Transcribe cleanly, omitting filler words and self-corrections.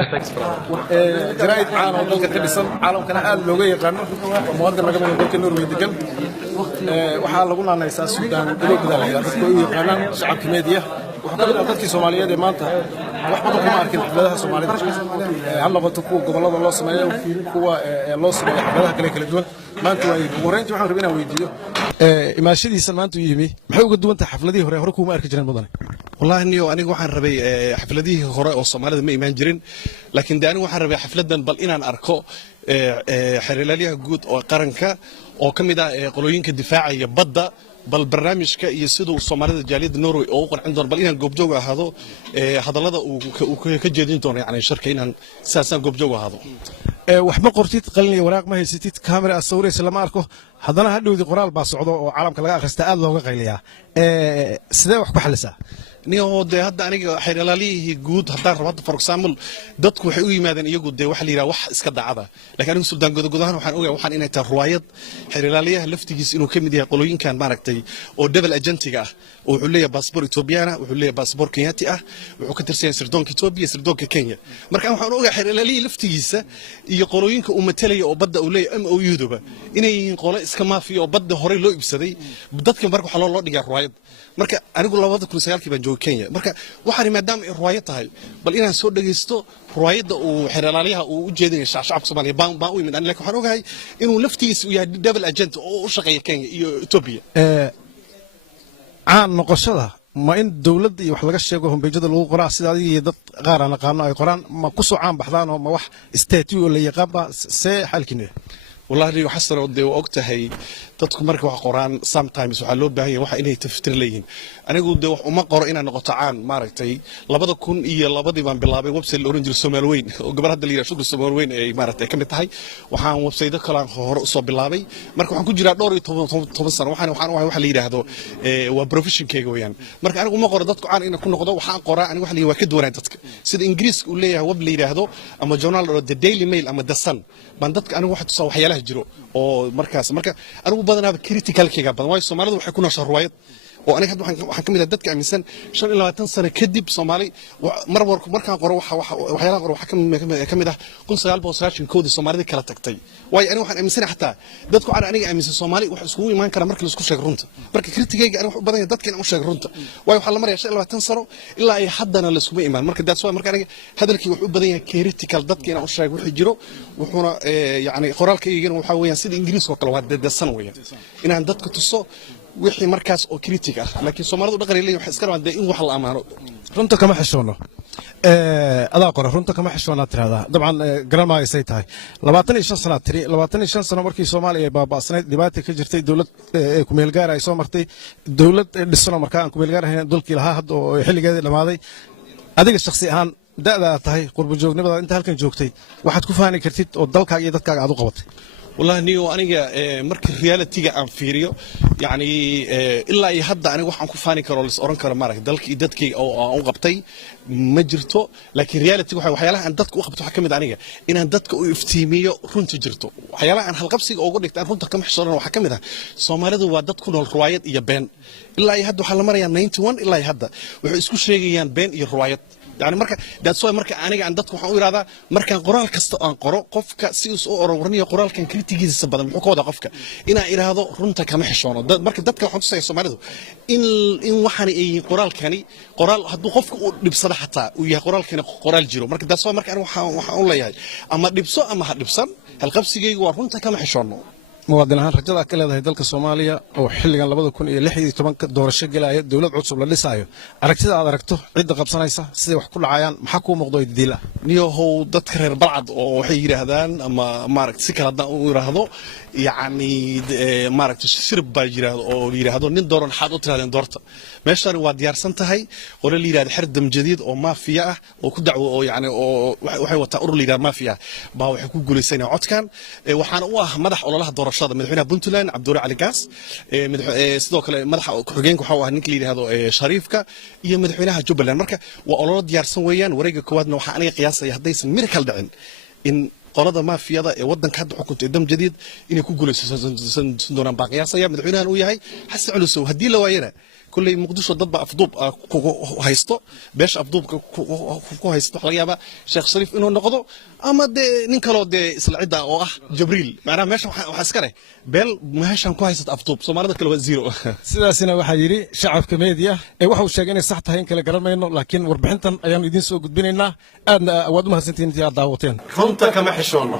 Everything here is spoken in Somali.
جرائد عالم دولك كديسان عالم كان aad looga yaqaan muwaadin laga mid dalka Norway degan waxa lagu naanaysaa Suudaan dowladda la yiraahdo dadku u yaqaanaan shacabka meediya waxa ka mid ah dadkii Soomaaliyeed ee maanta wax badan kuma arkin xafladaha Soomaalida hal noqoto kuwa gobolada loo sameeyo kuwa loo sameeyo xafladaha kala duwan maanta way wareynti waxaan rabaa inaan weydiiyo imaashadiisa maanta u yimi maxay uga duwan tahay xafladihii hore kuma arki jireen mudan والله إني waxaan rabay xafladihii hore oo Soomaalida ma iman jirin laakiin daani waxaan rabay xafladan bal inaan arko xiriirlayaha guud oo qaranka oo kamid ah qolooyinka difaacaya badda bal barnaamijka iyo sidoo Soomaalida jaaliyada Norway oo qancin doon bal inaan goobjoog ahaado hadallada uu ka jeedin doono yani shirka inaan saasan goobjoog ahaado wax ma qortid qalin iyo waraaq ma haysatid kamera sawiraysa lama arko haddana hadhowdi qoraal baa socdo oo caalamka laga akhristo aad looga qayliyaa sidee wax ku xalisaa niyo de hadda aniga xiriirlayaha guud haddaan rabo for example dadku waxay u yimaadeen iyagu de wax la yiraahdo wax iska dacada laakiin anigu Suudaan gudahaan waxaan ogahay waxaan inay tahay ruwaayad xiriirlayaha laftigiis inuu kamid yahay qolooyinkan maaragtay oo double agentiga ah oo wuxuu leeyahay passport Ethiopian wuxuu leeyahay passport Kenyaati ah wuxuu ka tirsan yahay sirdoonka Ethiopia sirdoonka Kenya marka waxaan ogahay xiriirlayaha laftigiisa iyo qolooyinka uu matalaya oo badda uu leeyahay ama uu yuduba inay yihiin qolo iska maafiya oo badda hore loo ibsaday dadka marka waxa loo dhigay ruwaayad marka anigu 2009 baan joogay Kenya marka waxaan maadaama ay ruwaayad tahay bal inaan soo dhageysto ruwaayada uu xiriirlayaha uu u jeedinayo shacabka Soomaaliyeed baan u yimid laakiin waxaan ogahay inuu laftigiisa u yahay double agent oo u shaqeeya Kenya iyo Ethiopia aan noqoshada ma in dawladda iyo wax laga sheego hombeejada lagu qoraa sida adiga iyo dad qaar aan aqaano ay qoraan ma ku soo caan baxdaan oo ma wax statue oo la yaqaan ba see xalkiina والله حسن ودي وقتها dadku marka wax qoraan sometimes waxa loo baahan yahay waxa inay taftir leeyihiin anigu de wax uma qoro inaan noqoto caan maaragtay 2000 iyo 2 baan bilaabay website la oran jiray Soomaaliweyn oo gabar hadda la yiraahdo shukr Soomaaliweyn ay maaragtay kamid tahay waxaan website kale hore u soo bilaabay marka waxaan ku jiraa dhowr iyo 10 sano waxaan waxa la yiraahdo waa profession kayga weeyaan marka anigu uma qoro dadku caan inaan ku noqdo waxaan qoraa anigu wax la waa ka duwanaa dadka sida Ingiriiska uu leeyahay web la yiraahdo ama journal oo the Daily Mail ama the Sun baan dadka anigu waxa tusoo waxyaalaha jiro oo markaas marka anigu badanaa critical kiga badan way Soomaalidu waxay ku nooshaa ruwaayad oo aniga hadda waxaan kamid ah dadka aaminsan 25 sano kadib Soomaali markaan qoro waxyaalaha qoro waxa kamid ah 1990 koodii Soomaalida kala tagtay way aniga waxaan aaminsan xataa dadku aniga aaminsan Soomaali wax isku imaan kara marka la isku sheego runta marka criticayga aniga wax u badan yahay dadka inaan u sheego runta way waxa la maraya 25 sano ilaa ay haddana la isku imaan marka daas marka aniga hadalkii wax u badan yahay critical dadka inaan u sheego wixii jiro wuxuuna yani qoraalkayga waxa weeyaan sida Ingiriiska kale waa deesan weeyaan inaan dadka tuso wixii markaas oo critic ah laakiin Soomaalidu dhaqan leeyahay wax iska rabaan in wax la amaano runta kama xishoono adaa qora runta kama xishoona tirada dabcan garama ay say tahay 25 sano tiri 25 sano markii Soomaaliya baaba'sanayd dhibaato ka jirtay dawlad ku meel gaar ay soo martay dawlad dhisano markaa aan ku meel gaar ahayn dalkii lahaa hadda oo xilligeeda dhamaaday adiga shakhsi ahaan da'da tahay qurbo joognimada inta halkan joogtay waxaad ku faani kartid oo dalkaaga iyo dadkaaga aad u qabatay والله نيو أنا مركز ريالتي عن فيريو يعني إلا يهدى أنا وحنا كفاني كرولس أورن كرمارك دلك إدتك أو غبتي مجرته لكن ريالتي وحيالها أن دتك وخبته حكمت عليها إن دتك إفتيمية رنت جرته وحيالها أن هالقبسي أو قلت أن رنت كم حصرنا وحكمتها سومالد ودتك كل الروايات يبان إلا يهدى حلا مرة 91 إلا يهدى ويسكو شيء يبان الروايات يعني marka daadso marka aniga aan dadku waxaan u iraada markaan qoraal kasta aan qoro qofka si uu soo ororniyo qoraalkan kritigiisa badan wuxuu ka wada qofka inaan iraado runta kama xishoono marka dadka waxaan tusay Soomaalidu in waxaan ay qoraalkani qoraal hadduu qofku u dhibsado xataa uu yahay qoraalkani qoraal jiro marka daadso marka aniga waxaan u leeyahay ama dhibso ama ha dhibsan hal qabsigaygu waa runta kama xishoono muwaadin ahaan rajada ka leedahay dalka Soomaaliya oo xilligan 2016 doorasho galaya dawlad cusub la dhisaayo aragtida aad aragto cid qabsanaysa sidii wax ku dhacayaan maxaa ku muuqdo diila niyo how dadka reer balcad oo waxay yiraahdaan ama maaragtay si kala daan u yiraahdo yani maaragtay sirb baa yiraahdo oo yiraahdo nin dooran xad u tiraadeen doorta meeshan waa diyaarsan tahay qolo la yiraahdo xardam jadiid oo maafiya ah oo ku dacwo oo yani oo waxay wataa urur la yiraahdo maafiya baa waxay ku guuleysanayaan codkan waxaana u ah madax ololaha doorashada madaxweynaha Puntland Cabdulla Cali Gaas sidoo kale madaxa ku-xigeenka waxa uu ahaa ninka la yiraahdo Shariifka iyo madaxweynaha Jubbaland marka waa ololo diyaarsan weeyaan wareegga koowaadna waxa aniga qiyaasay haddaysan miracle dhicin in qolada maafiyada ee wadanka hadda xukunta dam jadiid inay ku guuleysan doonaan baa qiyaasaya madaxweynahan uu yahay Xasan Culusow haddii la waayana kulley muqdisho dad ba afduub ku haysto beesh afduubka ku haysto waxa laga yaabaa sheekh shariif inuu noqdo ama de nin kaloo de isla cidda oo ah Jibriil macnaha meesha waxa iska leh beel meeshan ku haysto afduub Soomaalida kale waa zero sidaasina waxa yiri shacabka media waxa uu sheegay inay sax tahay in kala garanayno laakiin warbixintan ayaan idin soo gudbinaynaa aadna aad u mahadsantihiin intii aad daawateen runta kama xishoono